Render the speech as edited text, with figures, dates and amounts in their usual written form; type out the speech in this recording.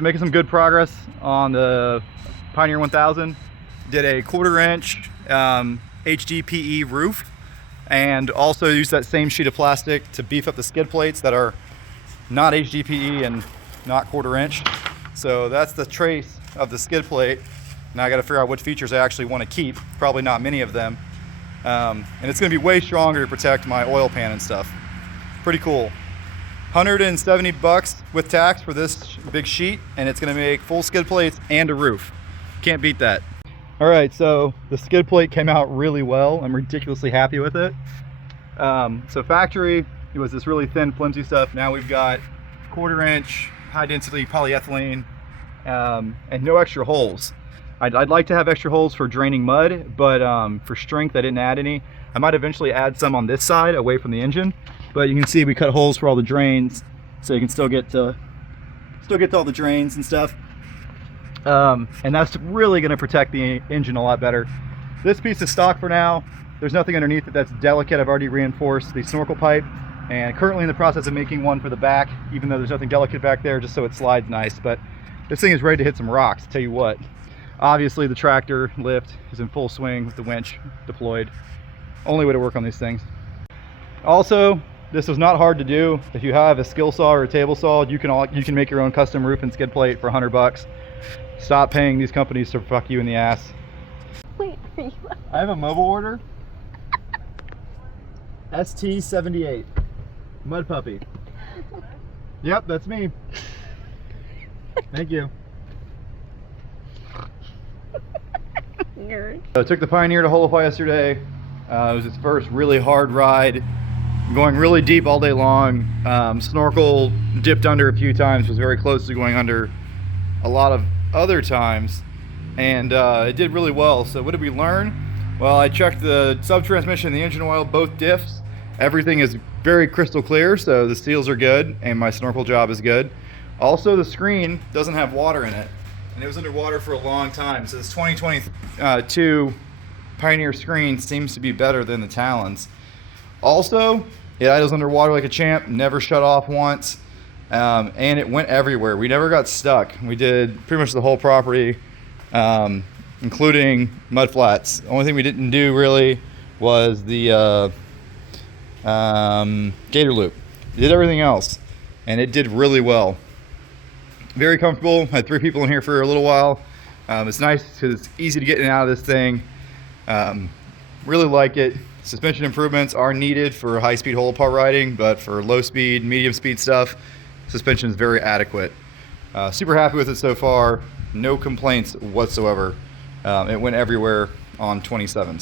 so making some good progress on the Pioneer 1000. Did a 1/4 inch HDPE roof, and also used that same sheet of plastic to beef up the skid plates that are not HDPE and not 1/4 inch. So that's the trace of the skid plate. Now I got to figure out what features I actually want to keep. Probably not many of them. And it's going to be way stronger to protect my oil pan and stuff. Pretty cool. $170 with tax for this big sheet, and it's going to make full skid plates and a roof. Can't beat that. All right, so the skid plate came out really well. I'm ridiculously happy with it. So factory, it was this really thin, flimsy stuff. Now we've got 1/4 inch high density polyethylene, and no extra holes. I'd like to have extra holes for draining mud, but for strength I didn't add any. I might eventually add some on this side away from the engine, but you can see we cut holes for all the drains, so you can still get to all the drains and stuff. And that's really going to protect the engine a lot better. This piece is stock for now. There's nothing underneath it that's delicate. I've already reinforced the snorkel pipe, and currently in the process of making one for the back, even though there's nothing delicate back there, just so it slides nice. But this thing is ready to hit some rocks, tell you what. Obviously the tractor lift is in full swing with the winch deployed. Only way to work on these things. Also, this was not hard to do. If you have a skill saw or a table saw, you can make your own custom roof and skid plate for $100. Stop paying these companies to fuck you in the ass. Wait, are you? I have a mobile order. ST78 Mud Puppy. Yep, that's me. Thank you. Nerd. So I took the Pioneer to Holify yesterday. It was its first really hard ride, going really deep all day long. Snorkel dipped under a few times, was very close to going under a lot of other times, and it did really well. So what did we learn? Well, I checked the sub-transmission, the engine oil, both diffs. Everything is very crystal clear, so the seals are good, and my snorkel job is good. Also, the screen doesn't have water in it, and it was underwater for a long time. So this 2022 Pioneer screen seems to be better than the Talons. Also, it idles underwater like a champ, never shut off once, and it went everywhere. We never got stuck. We did pretty much the whole property, including mud flats. The only thing we didn't do really was the gator loop. We did everything else, and it did really well. Very comfortable. Had 3 people in here for a little while. It's nice because it's easy to get in and out of this thing. Really like it. Suspension improvements are needed for high-speed hole-apart riding, but for low-speed, medium-speed stuff, suspension is very adequate. Super happy with it so far. No complaints whatsoever. It went everywhere on 27s.